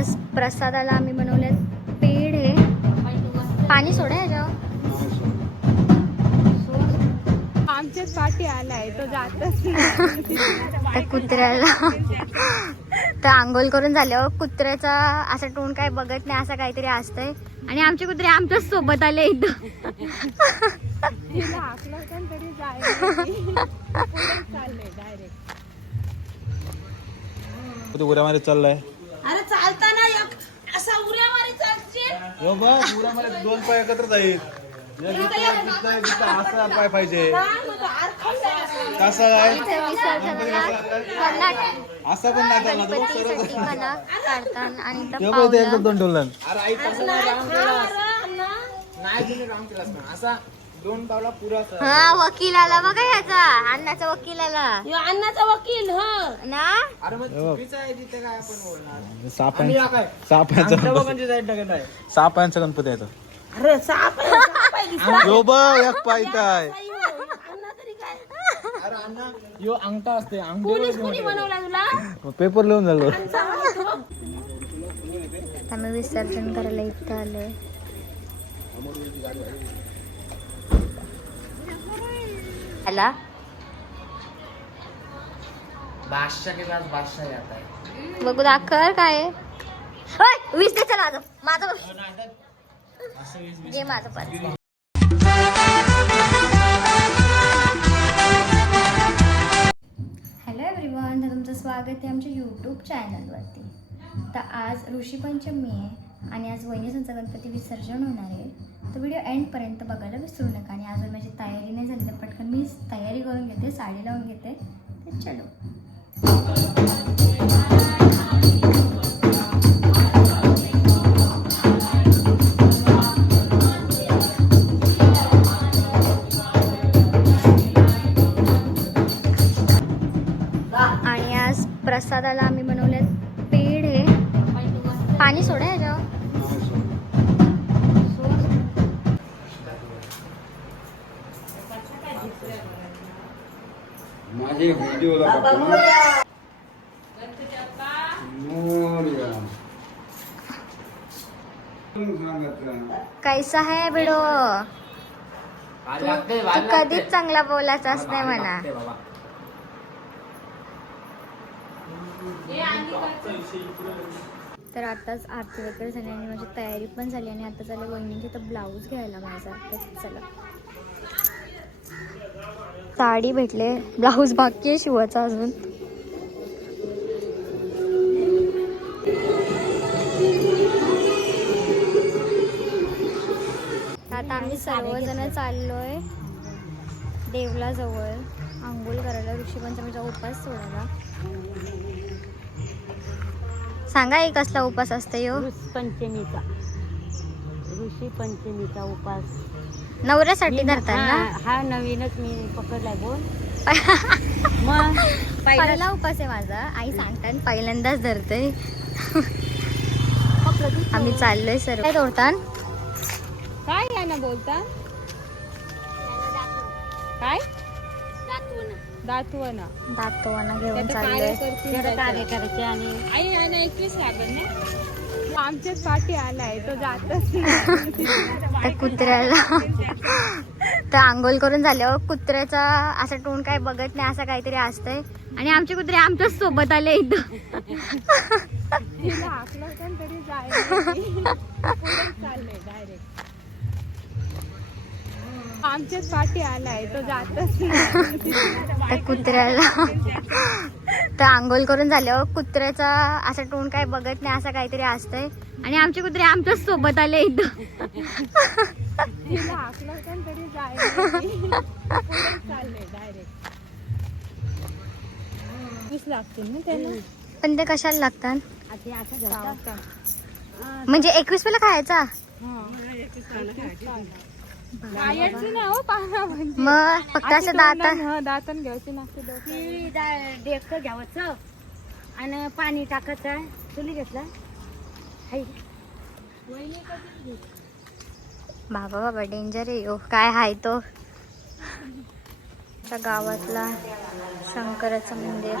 आज प्रसादाला आम्ही बनवले पेढे. पाणी सोडा याच्यावर. आमच्याच पाठी आलाय तो जातच त्या कुत्र्याला तर आंघोळ करून झाल्यावर कुत्र्याचा असं टोन काय बघत नाही असं काहीतरी असतंय. आणि आमचे कुत्रे आमच्याच सोबत आले इथं. तरी चाललंय डायरेक्ट उड्या मारी चाललाय. अरे चालताना असा उड्या मारी चालशील. हो बघ उड्या मारी दोन पाय एकत्र जाईल. असा पाय पाहिजे. कसा आहे असा पण नाही चालणार. एकदम दोन ठेवलं. असा दोन पावला पुरा. हा वकील आला बघा याचा अण्णाचा वकील आला. अण्णाचा वकील ह ना. अरे मग चुकीचं आहे तिथे काय आपण बोलणार. सापांचा गणपती आहे तो. अरे साप आहे यो बघ एक पाय काय. अण्णा तरी काय. अरे अण्णा यो अंगठा असते. कोणी बनवला तुला. पेपर लिहून झालो. आम्ही विसर्जन करायला इथं आलोय. आला बादशाह के पास बादशाह आता है. बघू दाखर काय आहे. ओय, वीस दे चला माझं जे माझं पण. हॅलो एव्हरीवन, तर तुमचं स्वागत आहे आमच्या यूट्यूब चॅनलवरती. तर आज ऋषीपंचमी आहे आणि आज वहिनीसांचा गणपती विसर्जन होणार आहे. तर व्हिडिओ एंडपर्यंत बघायला विसरू नका. आणि अजून माझी तयारी नाही झाली तर पटकन मी तयारी करून घेते, साडी लावून घेते. तर चलो. आणि आज प्रसादाला आम्ही बनवले पेढे. पाणी सोडा याच्यावर. माझे व्हिडिओ कैसा है भिडो. तू कधीच चांगला बोलायचाच नाही म्हणा. तर आताच आरती वगैरे झाली आणि माझी तयारी पण झाली आणि आता चालले वहिनींची तर ब्लाऊज घ्यायला माझा. तर चला. साडी भेटले, ब्लाऊज बाकी आहे शिवायचा अजून. आता आम्ही सर्वजण चाललोय देवला जवळ आंघोळ करायला, ऋषीपंचमीचा उपास सोडायला. सांगा एक कसला उपास असतो यो. ऋषीपंचमीचा उपास नवऱ्यासाठी धरतात ना. हा नवीनच मी पकडलाय. बोल. मग पहिला उपास आहे माझा. आई सांगतात पहिल्यांदाच धरते. आम्ही चाललोय सर्व. काय तोडतान काय याना बोलता. काय दातवना दातवाना घेऊन चाललोय. कार्य करायचे. आणि आई याना 21 लागेल ना. आमच्याच पाठी आलाय तो जातच त्या कुत्र्याला तर आंघोळ करून झाल्यावर कुत्र्याचा असं टोन काय बघत नाही असं काहीतरी असतंय. आणि आमचे कुत्रे आमच्याच सोबत आले इथं. तरी चाललंय डायरेक्ट. आमच्याच पाठी आलाय तो जातच त्या कुत्र्याला तर आंघोळ करून झाल्यावर कुत्र्याचा असं टोन काय बघत नाही असं काहीतरी असतंय. आणि आमचे कुत्रे आमच्याच सोबत आले इथं. तरी चाललंय डायरेक्ट. 20 लागतील ना त्यांना. पण ते कशाला लागतात म्हणजे 21 वेळा खायचा. मग फक्त असं दातन घ्यायचे नसते. डेक घ्यावचं आणि पाणी टाकायचं. चुली घेतला बाबा बाबा डेंजर आहे यो. काय हाय तो गावातला शंकराचं मंदिर.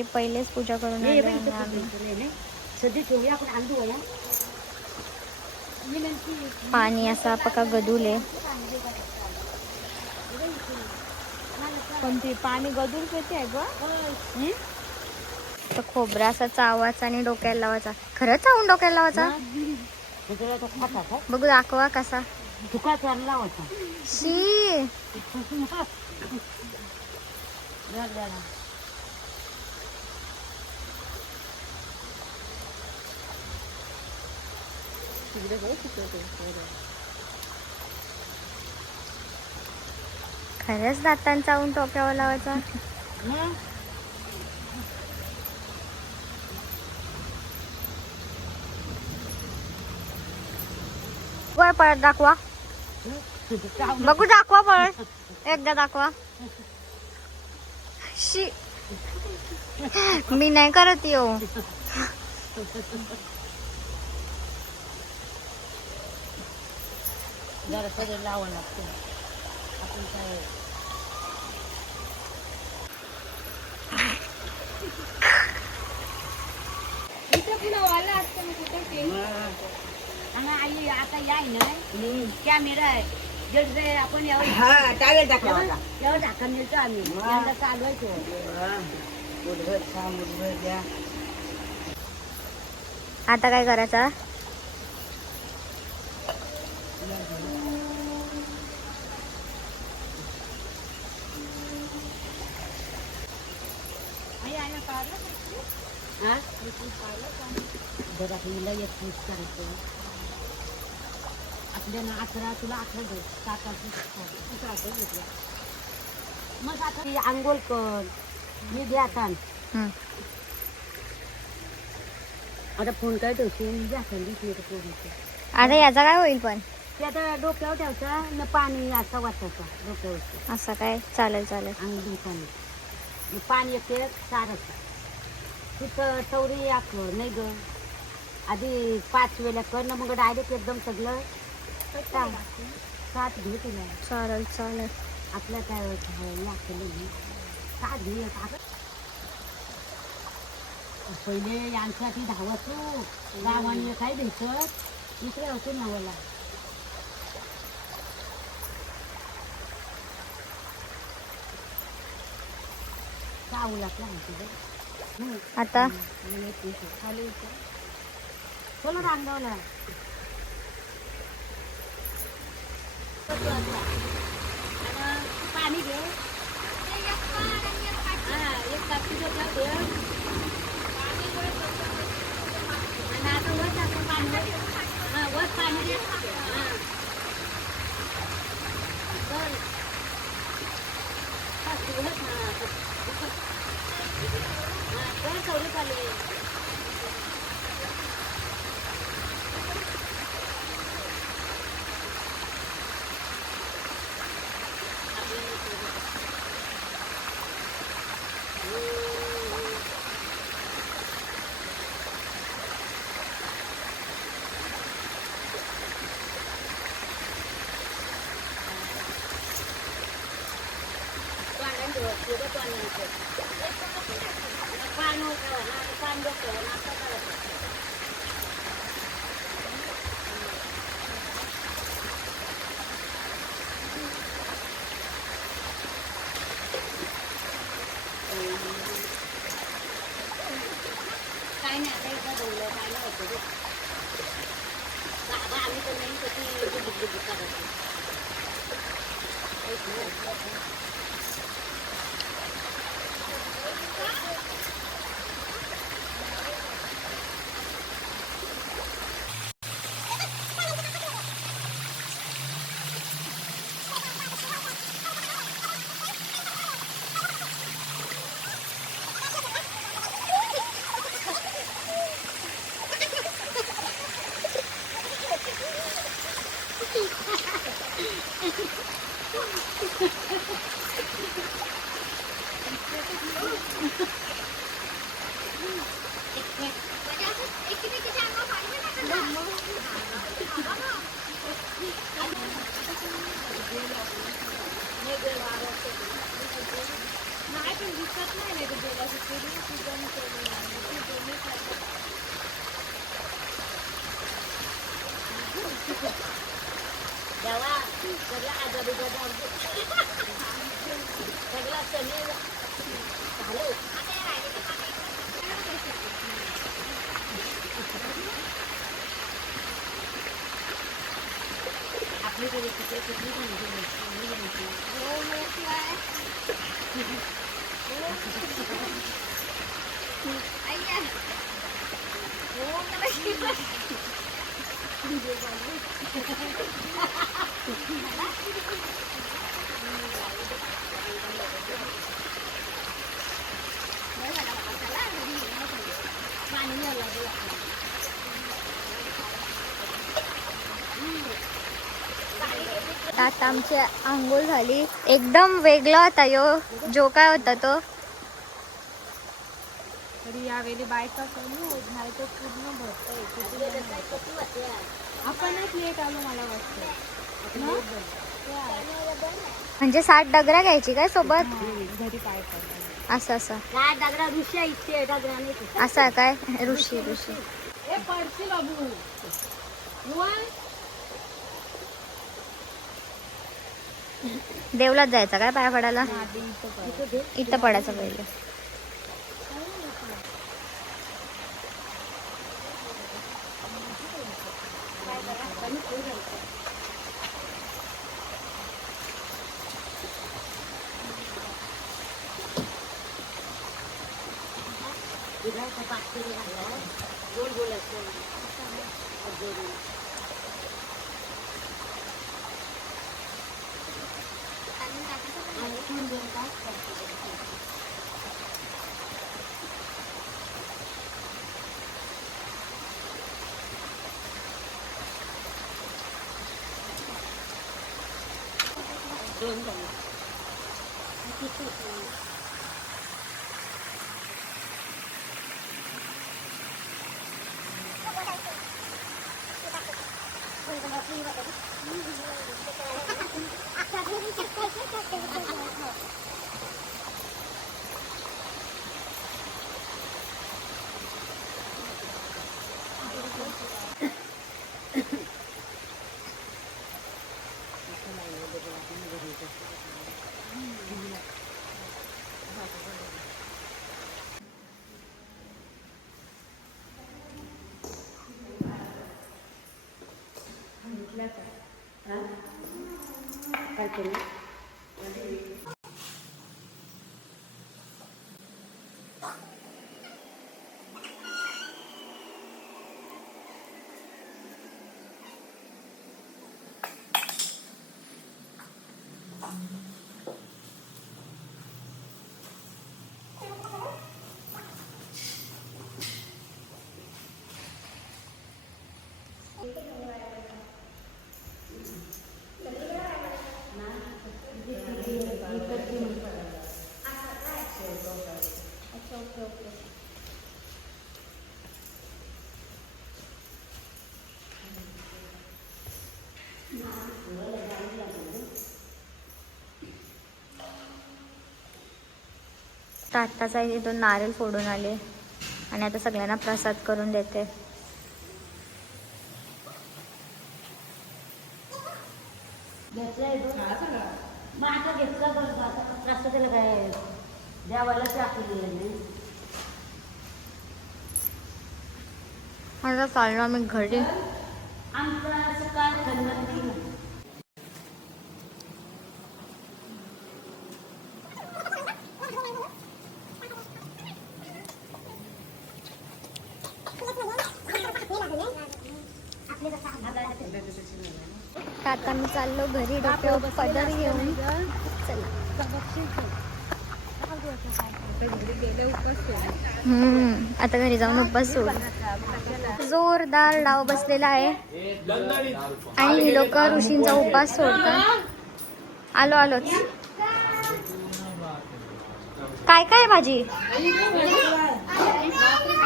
तरी पहिलेच पूजा करून आलो आहे आम्ही. पाणी असा पका गदूल आहे. पण ते पाणी गदूर किती आहे ग. तर खोबरा असा चावायचा आणि डोक्याला लावायचा. खरंच चावून डोक्याला लावायचा. बघू दाखवा कसा. तुका चालला होता शी खरंच दातांचा चावून डोक्यावर लावायचा. वर परत दाखवा. बघू दाखवा परत. एकदा दाखवा. शी मी नाही करत येऊ. जरा सगळं लावावं लागतं आपण काय आई आता याय नाही कॅमेरा आहे जड आपण यावर टावेल टाकला यावर टाका मिळतो आम्ही यंदा चालवायचो द्या. आता काय करायचं. जर आपल्याला एक पीस करायचं आपल्याला 11 तुला 11 दे 7 घेतलं मग आता ती आंघोळ कर मी द्या आता आता फोन काय ठेवशील द्या दिसले तर फोन आता याचा काय होईल पण. ते आता डोक्यावर ठेवचा न पाणी असा वाचायचा डोक्यावर असं काय. चालेल चालेल. अंगठी पाणी पाणी येते सारच तिथं चौरी आखलं नाही ग आधी 5 वेळा कर ना मग डायरेक्ट एकदम सगळं 7 घे तुला. चालेल चालेल. आपल्या काय लागतं 7 घे. पहिले यांच्यासाठी धावतो गावाने काय भेटत इकडे होतो नवला चावू लागला आता चला रांगवला पाणी घे एक कापी घे आणि आता वर टाकून पाणी वर पाणी दे चौरी पाणी काय नाही आता एकदा बोललं काय नाही होतं आम्ही तर नाही कधी करायचं नाही पण दिसत नाही देवा सगळा आजारी सगळा सनी झालो. आपलीकडे तिकडे कुठली आता आमची आंघोळ झाली. एकदम वेगळा होता यो. जो काय होता तो तरी यावेळी बायका कमी होत नाही तर पूर्ण भरतंय. आपणच लेट आलो मला वाटतं. म्हणजे 60 डगरा घ्यायची काय सोबत? घरी काय करणार असं असं काय दगडा ऋषी इथे दगडा नाही असं काय ऋषी ऋषी पडशी बाबू. देवलाच जायचा काय पाया पडायला? इथं पडायचं पहिले. गोल गोल असतो. काय करू? तर आत्ताचा इथून नारळ फोडून आले आणि आता सगळ्यांना प्रसाद करून देते. माझं घेतलं बरं आता असं त्याला काय देवालाच दाखवलेलं नाही. आता चाललो आम्ही घरी. आमचं असं काय खंडन नाही. आता मी चाललो घरी डोक्यावर पदर घेऊन. चला आता घरी जाऊन उपवास सोड. जोरदार डाव बसलेला आहे आणि ही लोक ऋषींचा उपवास सोडतात. आलो आलोच. काय काय भाजी?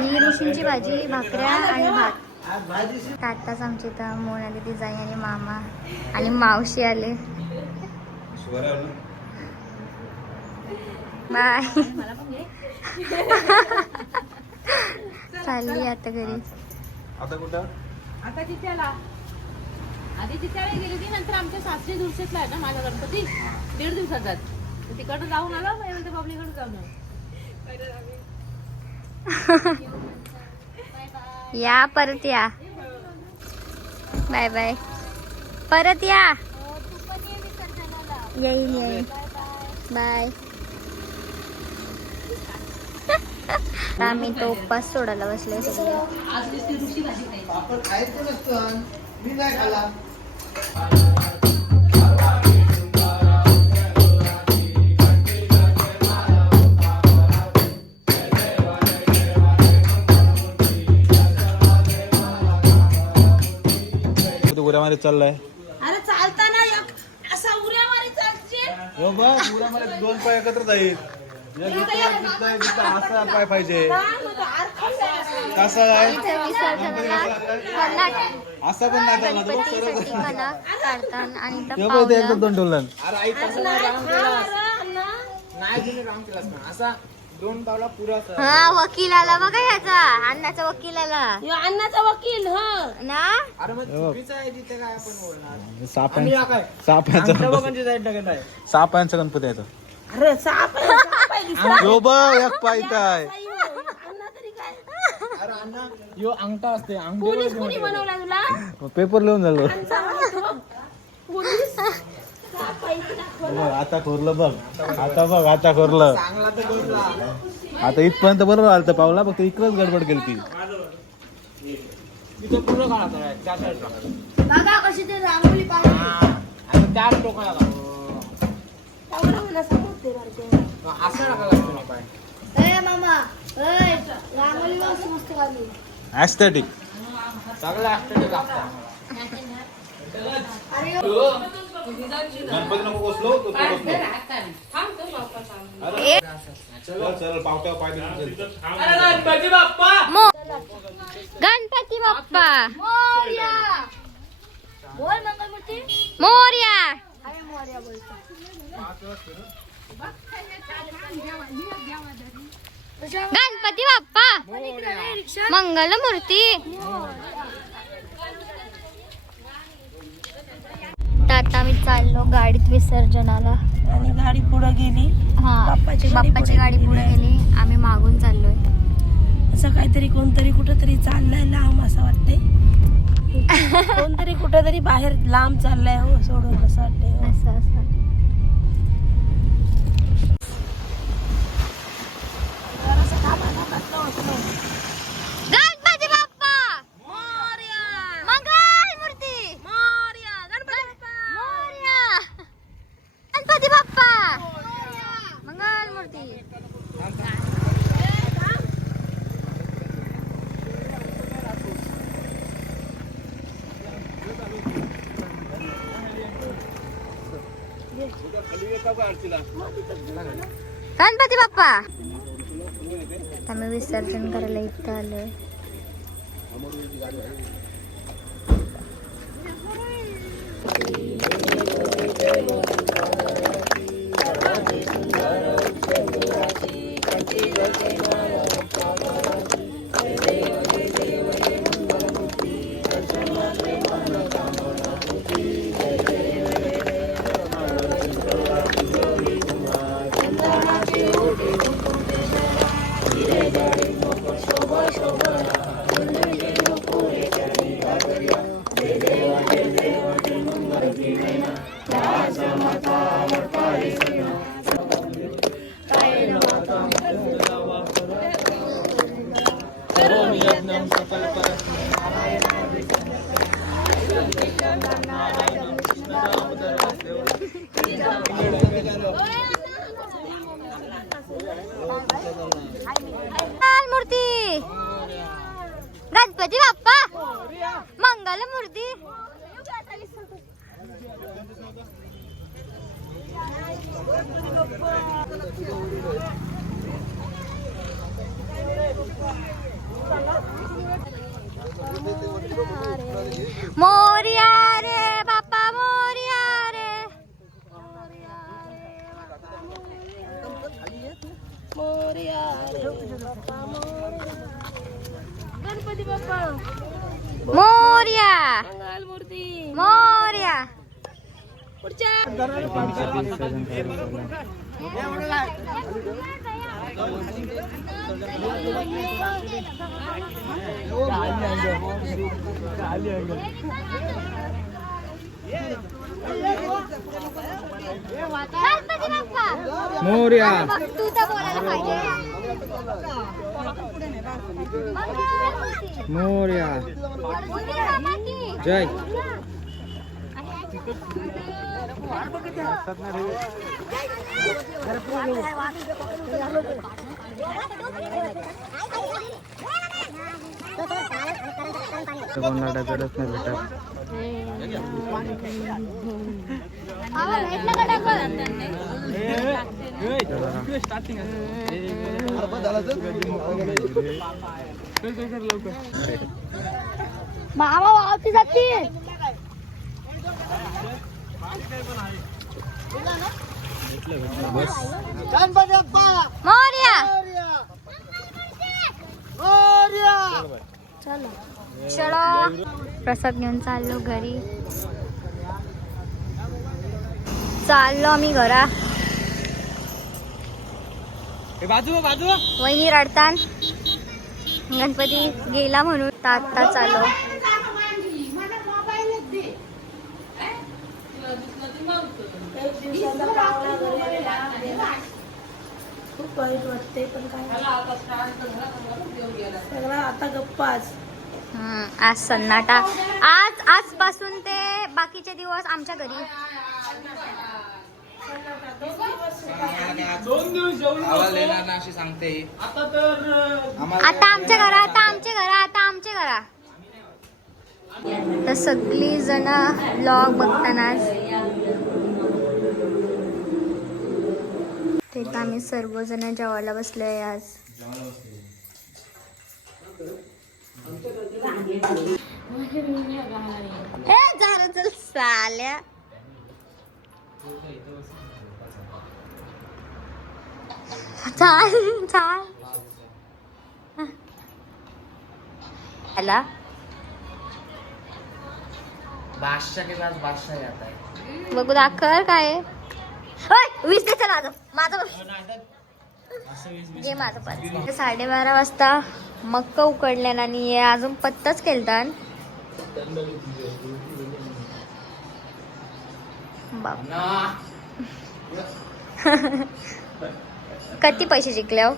ही ऋषींची भाजी, भाकऱ्या आणि भात. आत्ताच आमची इथं मोना दिदी जाई आणि मामा आणि मावशी आले. बाय. चालली आता घरी. आता कुठं? आता तिच्याला आधी तिच्याला गेली होती, नंतर आमच्या सासरी दुसरीतला आहे ना माझा गणपती 1.5 दिवसाचा. तिकडं जाऊन आलो, मग बबलीकडे जाऊन आलो. या परत या. Bye bye. परत या. येईल येईल. बाय. आम्ही तो उपवास सोडायला बसले सगळे. आपण खायचं नसतं, मी नाही खाला. उड्यामारी चाललाय. अरे चालताना असा उऱ्यावारी चालशील. हो बघ, उड्यामारी 2 पाय एकत्र जाईल. असा पाय पाहिजे. कसं आहे? असं पण नाही चालणार. एकदम 2 ठेवलं. असा 2 पावला पुरा. हा वकिलाला बघा ह्याचा अण्णाचा वकिलाला. अन्नाचा वकील ना. सापांचा गणपती आहे तो. अरे साप यो बघ, एक पाय काय. अंगठा असते पोलीस कोणी बनवला तुला? पेपर लिहून झालो. पोलीस आता खोरलं बघ. आता खोरलं. आता इथपर्यंत बरोबर आलं पावला, फक्त इकडच गडबड केली ती. तिथं पुढं काढायचं आहे, त्या साईडला. बघा कशी ते रांगोळी पाहिजे. आता त्या टोकाला काढ. असं टाका लागतो ना पाय. ऍस्थेटिक. सगळं ऍक्टिव्ह लागतं. गणपती नको बसलो तो बसलो. चल पावट्या पाय देऊन. गणपती बाप्पा गणपती बाप्पा मोरया. बोल मंगलमूर्ती. मोरया. गणपती बाप्पा मंगलमूर्ती. तर आता आम्ही चाललो गाडीत विसर्जनाला. आणि गाडी पुढे गेली. हा बाप्पाची बाप्पाची गाडी पुढे गेली. आम्ही मागून चाललोय. असं काहीतरी कोणतरी कुठंतरी चाललंय लांब असं वाटतंय. कोणतरी कुठंतरी बाहेर लांब चाललंय हो सोडून असं वाटतंय हो. असं असं. गणपती बाप्पा मोरया. मंगलमूर्ती. मोरया. गणपती बाप्पा. मोरया. गणपती बाप्पा मंगलमूर्ती. गणपती बाप्पा. आम्ही विसर्जन करायला इथं आलोय. मूर्ती. गणपती बाप्पा मंगलमूर्ती. मोरया रे बाप्पा मोरया रे. गणपती बाप्पा मोरया मंगल मूर्ती मोरया. पुढच्या गणपती बाप्पा मोरया. बघ, तू तर बोलायला पाहिजे. मंगलमूर्ती. मोरया. गणपती बाप्पा की. जय. कोणाला गरज नाही भेटत. हा, भेटलं का टाकून? मामा वावती जाते. मोरया. चलो प्रसाद घेऊन चाललो घरी. चाललो आम्ही घरा. वहिनी रडतान गणपती गेला म्हणून आता चाललो. खूप वाईट वाटते पण काय सगळं आता गप्पाच. आज सन्नाटा. आजपासून ते बाकीचे दिवस आमच्या घरी. अशी सांगते आता आमच्या घरा तर सगळी जण ब्लॉग बघताना ते तर आम्ही सर्वजण जेवायला बसलोय आज. हे जरा चल साल्या. चाल चाल बादशाह के पास बादशाह आता है. बघू दाखर काय आहे. ओय, 20 दे चला माझं जे माझं पण 12:30 वाजता मक्का उकडल्या आणि अजून पत्ताच केलता. बाप किती पैसे जिंकले हो?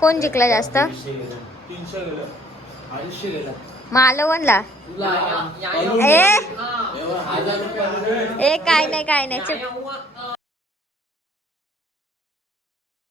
कोण जिंकला जास्त? 300 गेलं 250 गेलं. मालवणला. तुला ए काय नाही चुप.